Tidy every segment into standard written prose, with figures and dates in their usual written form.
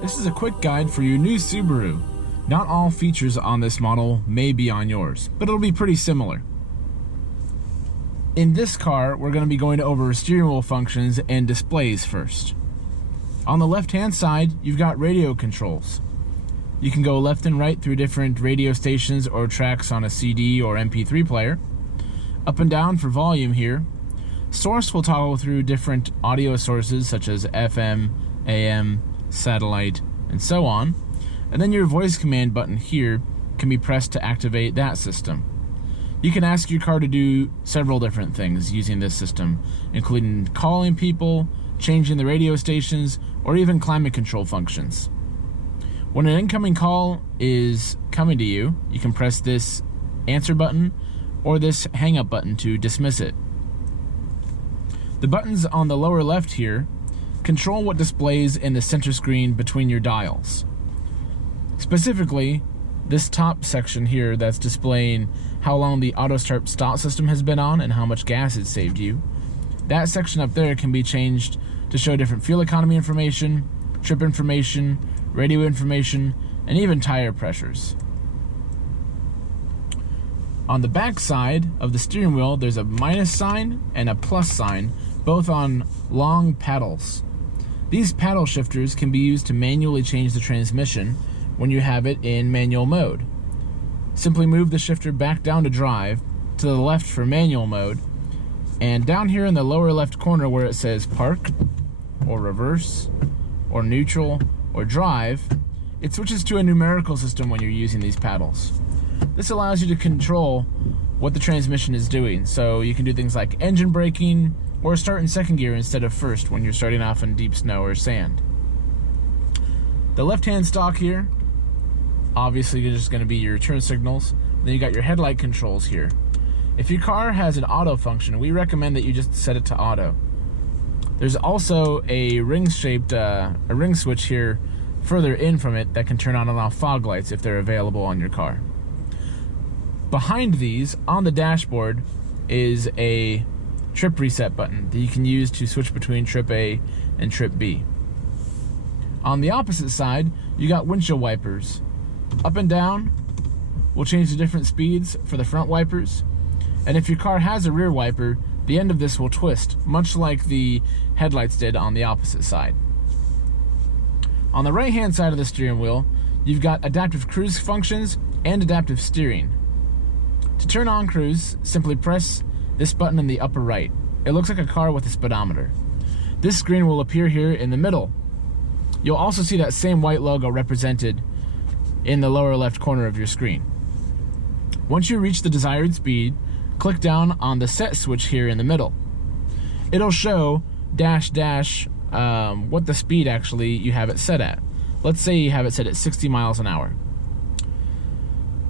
This is a quick guide for your new Subaru. Not all features on this model may be on yours, but it'll be pretty similar. In this car, we're going to be going over steering wheel functions and displays first. On the left-hand side, you've got radio controls. You can go left and right through different radio stations or tracks on a CD or MP3 player. Up and down for volume here. Source will toggle through different audio sources such as FM, AM, satellite, and so on. And then your voice command button here can be pressed to activate that system. You can ask your car to do several different things using this system, including calling people, changing the radio stations, or even climate control functions. When an incoming call is coming to you, you can press this answer button or this hang up button to dismiss it. The buttons on the lower left here control what displays in the center screen between your dials. Specifically, this top section here that's displaying how long the auto start stop system has been on and how much gas it saved you. That section up there can be changed to show different fuel economy information, trip information, radio information, and even tire pressures. On the back side of the steering wheel, there's a minus sign and a plus sign, both on long paddles. These paddle shifters can be used to manually change the transmission when you have it in manual mode. Simply move the shifter back down to drive, to the left for manual mode, and down here in the lower left corner where it says park, or reverse, or neutral, or drive, it switches to a numerical system when you're using these paddles. This allows you to control what the transmission is doing, so you can do things like engine braking, or start in second gear instead of first when you're starting off in deep snow or sand. The left-hand stalk here, obviously is just going to be your turn signals. Then you got your headlight controls here. If your car has an auto function, we recommend that you just set it to auto. There's also a ring-shaped ring switch here further in from it that can turn on and off fog lights if they're available on your car. Behind these, on the dashboard, is a trip reset button that you can use to switch between trip A and trip B. On the opposite side, you got windshield wipers. Up and down will change the different speeds for the front wipers. And if your car has a rear wiper, the end of this will twist, much like the headlights did on the opposite side. On the right-hand side of the steering wheel, you've got adaptive cruise functions and adaptive steering. To turn on cruise, simply press this button in the upper right. It looks like a car with a speedometer. This screen will appear here in the middle. You'll also see that same white logo represented in the lower left corner of your screen. Once you reach the desired speed, click down on the set switch here in the middle. It'll show what the speed actually you have it set at. Let's say you have it set at 60 miles an hour.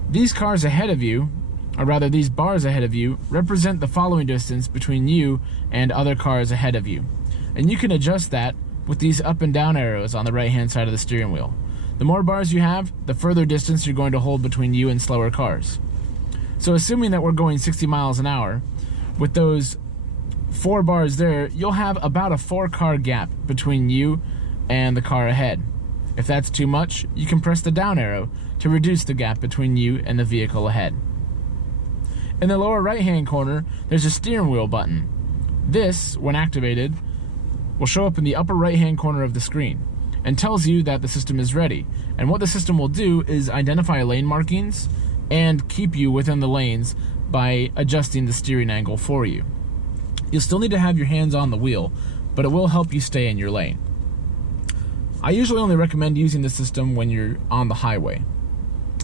These cars ahead of you, or rather these bars ahead of you, represent the following distance between you and other cars ahead of you. And you can adjust that with these up and down arrows on the right hand side of the steering wheel. The more bars you have, the further distance you're going to hold between you and slower cars. So assuming that we're going 60 miles an hour, with those 4 bars there, you'll have about a 4-car gap between you and the car ahead. If that's too much, you can press the down arrow to reduce the gap between you and the vehicle ahead. In the lower right-hand corner, there's a steering wheel button. This, when activated, will show up in the upper right-hand corner of the screen and tells you that the system is ready. And what the system will do is identify lane markings and keep you within the lanes by adjusting the steering angle for you. You'll still need to have your hands on the wheel, but it will help you stay in your lane. I usually only recommend using this system when you're on the highway.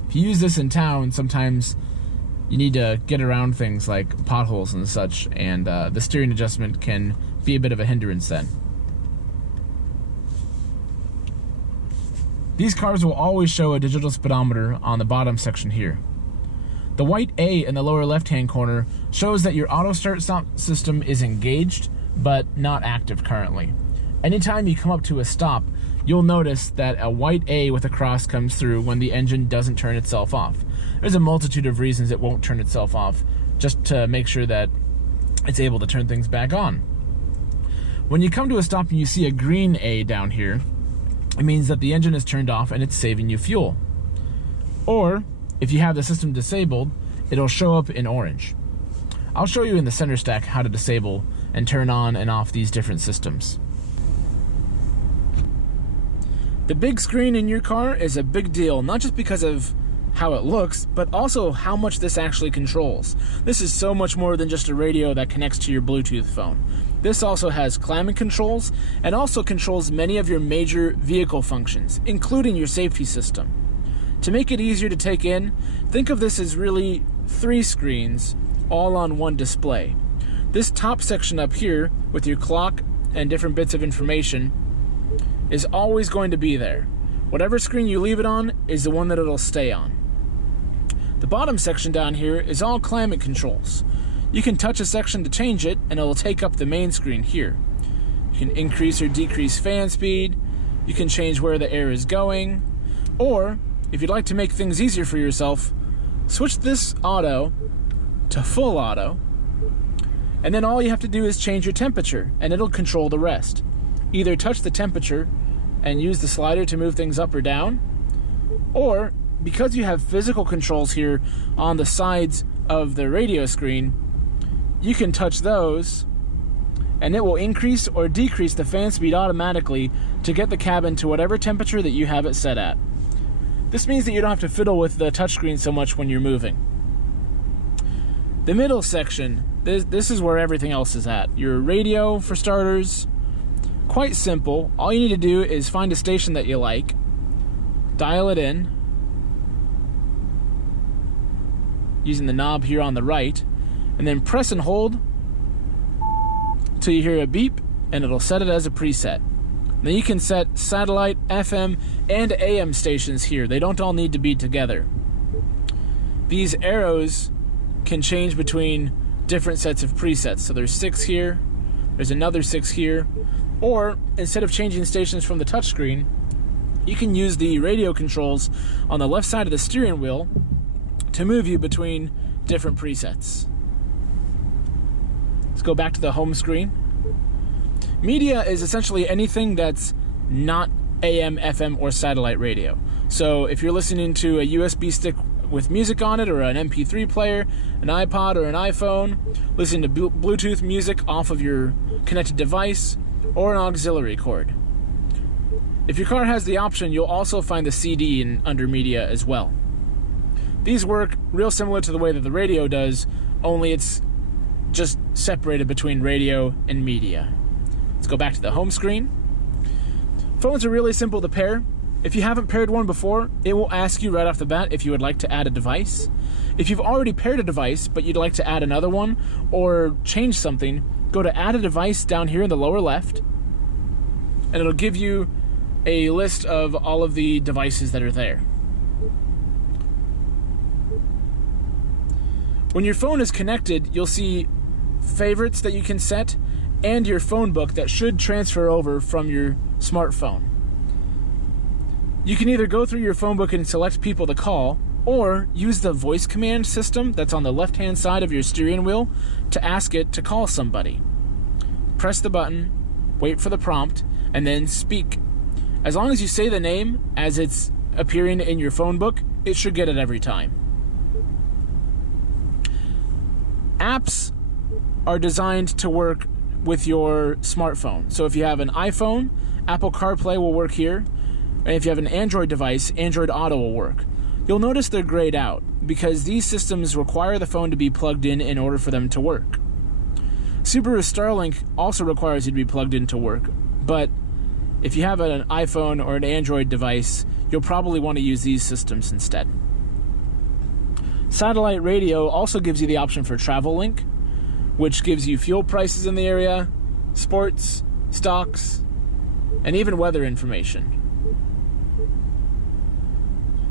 If you use this in town, sometimes you need to get around things like potholes and such, and the steering adjustment can be a bit of a hindrance then. These cars will always show a digital speedometer on the bottom section here. The white A in the lower left-hand corner shows that your auto start stop system is engaged, but not active currently. Anytime you come up to a stop, you'll notice that a white A with a cross comes through when the engine doesn't turn itself off. There's a multitude of reasons it won't turn itself off, just to make sure that it's able to turn things back on. When you come to a stop and you see a green A down here, it means that the engine is turned off and it's saving you fuel. Or, if you have the system disabled, it'll show up in orange. I'll show you in the center stack how to disable and turn on and off these different systems. The big screen in your car is a big deal, not just because of how it looks, but also how much this actually controls. This is so much more than just a radio that connects to your Bluetooth phone. This also has climate controls and also controls many of your major vehicle functions, including your safety system. To make it easier to take in, think of this as really 3 screens all on one display. This top section up here with your clock and different bits of information is always going to be there. Whatever screen you leave it on is the one that it'll stay on. The bottom section down here is all climate controls. You can touch a section to change it and it'll take up the main screen here. You can increase or decrease fan speed, you can change where the air is going, or if you'd like to make things easier for yourself, switch this auto to full auto, and then all you have to do is change your temperature and it'll control the rest. Either touch the temperature and use the slider to move things up or down, or because you have physical controls here on the sides of the radio screen, you can touch those and it will increase or decrease the fan speed automatically to get the cabin to whatever temperature that you have it set at. This means that you don't have to fiddle with the touchscreen so much when you're moving. The middle section, this is where everything else is at. Your radio, for starters, quite simple. All you need to do is find a station that you like, dial it in, using the knob here on the right, and then press and hold till you hear a beep, and it'll set it as a preset. Then you can set satellite, FM, and AM stations here. They don't all need to be together. These arrows can change between different sets of presets. So there's 6 here, there's another 6 here, or instead of changing stations from the touchscreen, you can use the radio controls on the left side of the steering wheel to move you between different presets. Let's go back to the home screen. Media is essentially anything that's not AM, FM, or satellite radio. So if you're listening to a USB stick with music on it, or an MP3 player, an iPod, or an iPhone, listening to Bluetooth music off of your connected device, or an auxiliary cord. If your car has the option, you'll also find the CD under media as well. These work real similar to the way that the radio does, only it's just separated between radio and media. Let's go back to the home screen. Phones are really simple to pair. If you haven't paired one before, it will ask you right off the bat if you would like to add a device. If you've already paired a device, but you'd like to add another one or change something, go to Add a Device down here in the lower left, and it'll give you a list of all of the devices that are there. When your phone is connected, you'll see favorites that you can set and your phone book that should transfer over from your smartphone. You can either go through your phone book and select people to call, or use the voice command system that's on the left-hand side of your steering wheel to ask it to call somebody. Press the button, wait for the prompt, and then speak. As long as you say the name as it's appearing in your phone book, it should get it every time. Apps are designed to work with your smartphone. So if you have an iPhone, Apple CarPlay will work here. And if you have an Android device, Android Auto will work. You'll notice they're grayed out because these systems require the phone to be plugged in order for them to work. Subaru Starlink also requires you to be plugged in to work, but if you have an iPhone or an Android device, you'll probably want to use these systems instead. Satellite radio also gives you the option for Travel Link, which gives you fuel prices in the area, sports, stocks, and even weather information.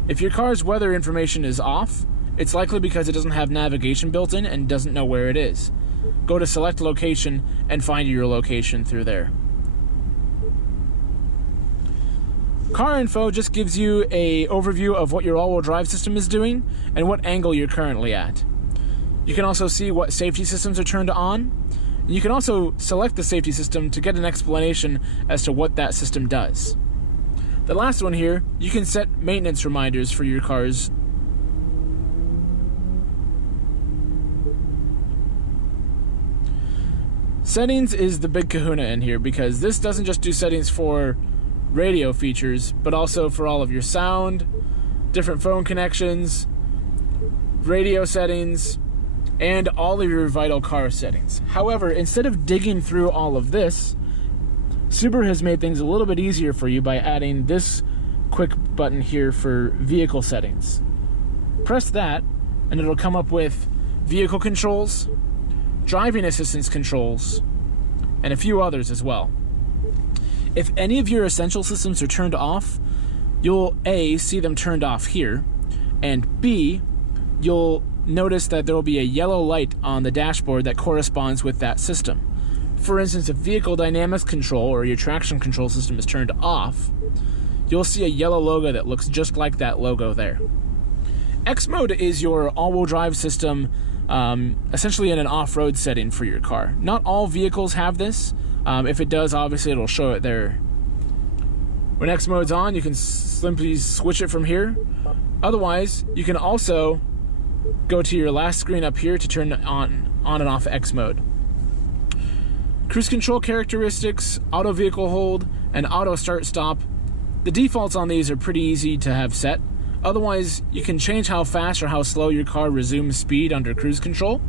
If your car's weather information is off, it's likely because it doesn't have navigation built in and doesn't know where it is. Go to Select Location and find your location through there. Car Info just gives you an overview of what your all-wheel drive system is doing and what angle you're currently at. You can also see what safety systems are turned on. And you can also select the safety system to get an explanation as to what that system does. The last one here, you can set maintenance reminders for your cars. Settings is the big kahuna in here because this doesn't just do settings for radio features, but also for all of your sound, different phone connections, radio settings, and all of your vital car settings. However, instead of digging through all of this, Subaru has made things a little bit easier for you by adding this quick button here for vehicle settings. Press that, and it'll come up with vehicle controls, driving assistance controls, and a few others as well. If any of your essential systems are turned off, you'll A, see them turned off here, and B, you'll notice that there will be a yellow light on the dashboard that corresponds with that system. For instance, if vehicle dynamics control or your traction control system is turned off, you'll see a yellow logo that looks just like that logo there. X mode is your all-wheel drive system, essentially in an off-road setting for your car. Not all vehicles have this. If it does, obviously it'll show it there. When X mode's on, you can simply switch it from here. Otherwise, you can also go to your last screen up here to turn on and off X mode. Cruise control characteristics, auto vehicle hold, and auto start stop. The defaults on these are pretty easy to have set. Otherwise, you can change how fast or how slow your car resumes speed under cruise control.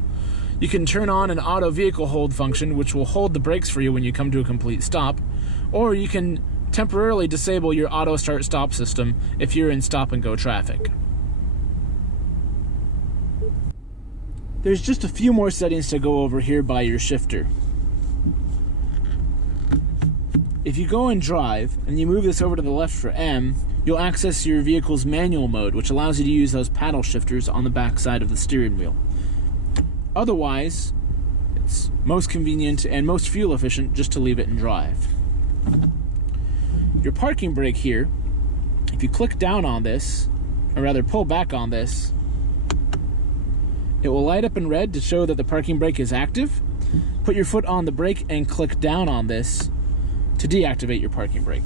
You can turn on an auto vehicle hold function, which will hold the brakes for you when you come to a complete stop. Or you can temporarily disable your auto start stop system if you're in stop and go traffic. There's just a few more settings to go over here by your shifter. If you go and drive, and you move this over to the left for M, you'll access your vehicle's manual mode, which allows you to use those paddle shifters on the back side of the steering wheel. Otherwise, it's most convenient and most fuel efficient just to leave it in drive. Your parking brake here, if you click down on this, or rather pull back on this, it will light up in red to show that the parking brake is active. Put your foot on the brake and click down on this to deactivate your parking brake.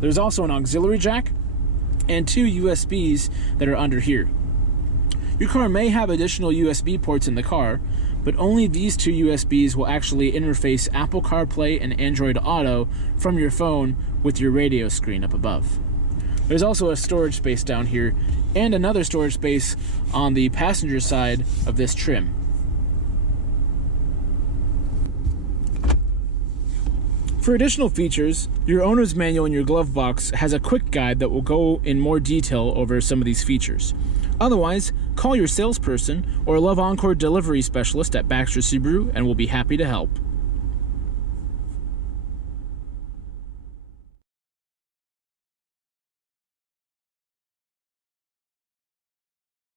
There's also an auxiliary jack and 2 USBs that are under here. Your car may have additional USB ports in the car, but only these 2 USBs will actually interface Apple CarPlay and Android Auto from your phone with your radio screen up above. There's also a storage space down here and another storage space on the passenger side of this trim. For additional features, your owner's manual in your glove box has a quick guide that will go in more detail over some of these features. Otherwise, call your salesperson or Love Encore delivery specialist at Baxter Subaru and we'll be happy to help.